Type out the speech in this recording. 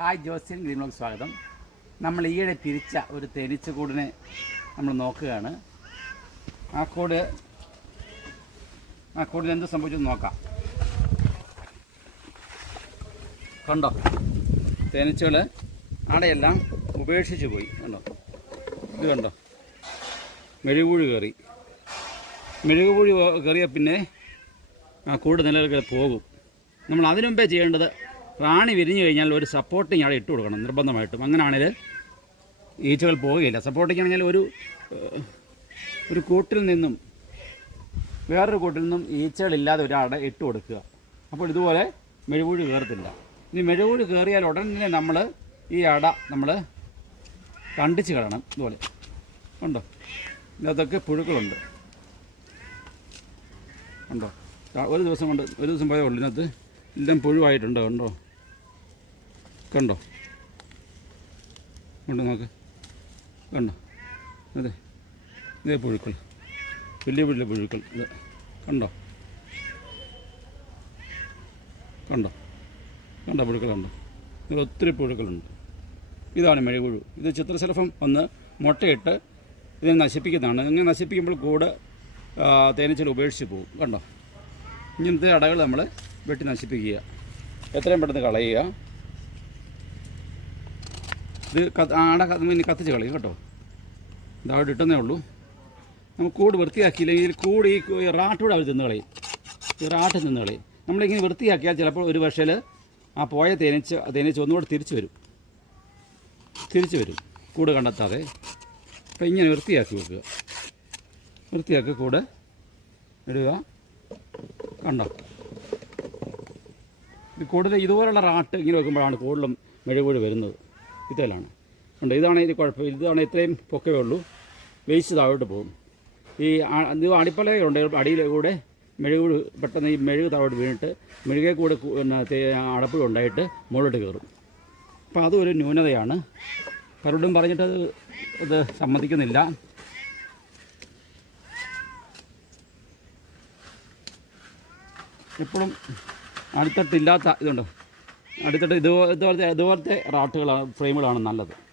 Hi ജോസ്യൻ ഗ്രീമിലോക്ക് സ്വാഗതം. നമ്മൾ ഈയിടെ പിരിച്ച ഒരു തേനീച്ചക്കൂടിനെ നമ്മൾ നോക്കുകയാണ്. ആ കൂട് ആ കൂടിന് എന്ത് സംഭവിച്ചെന്ന് നോക്കാം. കണ്ടോ? തേനീച്ചകൾ ആടെയെല്ലാം ഉപേക്ഷിച്ച് പോയി. കണ്ടോ? ഇത് കണ്ടോ? മെഴുകുപുഴി കയറി. മെഴുകുപുഴി കയറിയാൽ പിന്നെ ആ കൂട് നിലനിൽക്കെ പോകും. നമ്മൾ അതിനുമുമ്പേ ചെയ്യേണ്ടത് റാണി വിരിഞ്ഞു കഴിഞ്ഞാൽ ഒരു സപ്പോർട്ടിങ് അവിടെ ഇട്ട് കൊടുക്കണം നിർബന്ധമായിട്ടും. അങ്ങനെയാണെങ്കിൽ ഈച്ചകൾ പോവുകയില്ല. സപ്പോർട്ടിങ് ആണെങ്കിൽ ഒരു ഒരു കൂട്ടിൽ നിന്നും വേറൊരു കൂട്ടിൽ നിന്നും ഈച്ചകളില്ലാതെ ഒരാളെ ഇട്ട് കൊടുക്കുക. അപ്പോൾ ഇതുപോലെ മെഴുകൂഴി കയറത്തില്ല ഇനി മെഴുകൂഴി കയറിയാൽ ഉടൻ തന്നെ നമ്മൾ ഈ അട നമ്മൾ കണ്ടിച്ച് കളയണം ഇതുപോലെ. ഉണ്ടോ? ഇതിനകത്തൊക്കെ പുഴുക്കളുണ്ട്. ഉണ്ടോ? ഒരു ദിവസം കൊണ്ട് ഒരു ദിവസം പോയ ഉള്ളിനകത്ത് എല്ലാം പുഴുവായിട്ടുണ്ടോ ഉണ്ടോ കണ്ടോ? ഉണ്ട് നോക്ക് കണ്ടോ? അതെ. ഇതേ പുഴുക്കൾ. വലിയ വലിയ പുഴുക്കൾ. ഇത് കണ്ടോ? കണ്ടോ? കണ്ടോ പുഴുക്കളുണ്ടോ ഇതിൽ ഒത്തിരി പുഴുക്കളുണ്ട്. ഇതാണ് മെഴുകുഴു ഇത് ചിത്രശലഭം ഒന്ന് മുട്ടയിട്ട് ഇതിനെ നശിപ്പിക്കുന്നതാണ്. ഇങ്ങനെ നശിപ്പിക്കുമ്പോൾ കൂട് തേനീച്ചൽ ഉപേക്ഷിച്ച് പോകും. കണ്ടോ? ഇങ്ങനത്തെ അടകൾ നമ്മൾ വെട്ടി നശിപ്പിക്കുക. എത്രയും പെട്ടെന്ന് കളയുക. ഇത് കത്ത് ആടെ പിന്നെ കത്തിച്ച് കളയും കേട്ടോ. ഇതവിടെ ഇട്ടുന്നേ ഉള്ളൂ. നമുക്ക് കൂട് വൃത്തിയാക്കിയില്ലെങ്കിൽ കൂട് ഈ റാട്ടൂടെ അവർ തിന്ന് കളയും. ഈ റാട്ട് തിന്ന് കളയും. നമ്മളിങ്ങനെ വൃത്തിയാക്കിയാൽ ചിലപ്പോൾ ഒരു പക്ഷേ ആ പോയ തേനീച്ച തേനീച്ച ഒന്നുകൂടെ തിരിച്ചു വരും. തിരിച്ചു വരും. കൂട് കണ്ടെത്താതെ. അപ്പം ഇങ്ങനെ വൃത്തിയാക്കി വെക്കുക. വൃത്തിയാക്കി കൂട് ഇടുക. കണ്ടോ? കൂടുതൽ ഇതുപോലുള്ള റാട്ട് ഇങ്ങനെ വെക്കുമ്പോഴാണ് കൂടുതലും മെഴുകുപൊഴി വരുന്നത്. ഇതിലാണ്. ഉണ്ട് ഇതാണ് ഇത് കുഴപ്പമില്ല ഇതാണ് ഇത്രയും പൊക്കേ ഉള്ളൂ. വേസ്റ്റ് താഴോട്ട് പോകും. ഈ ഇത് അടിപ്പലയുണ്ട്. അടിയിലൂടെ മെഴുകുപൊഴി പെട്ടെന്ന് ഈ മെഴുക് താഴോട്ട് വീണിട്ട് മെഴുകെ കൂടെ പിന്നെ അടപ്പുഴ ഉണ്ടായിട്ട് മുകളിലോട്ട് കയറും. അപ്പോൾ അതൊരു ന്യൂനതയാണ്. പലരോടും പറഞ്ഞിട്ട് അത് സമ്മതിക്കുന്നില്ല. എപ്പോഴും അടിത്തട്ടില്ലാത്ത ഇതുണ്ട്? അടിത്തട്ട് ഇതുപോ- ഇതുപോലത്തെ ഇതുപോലത്തെ റാട്ടുകളാണ് ഫ്രെയിമുകളാണ് നല്ലത്.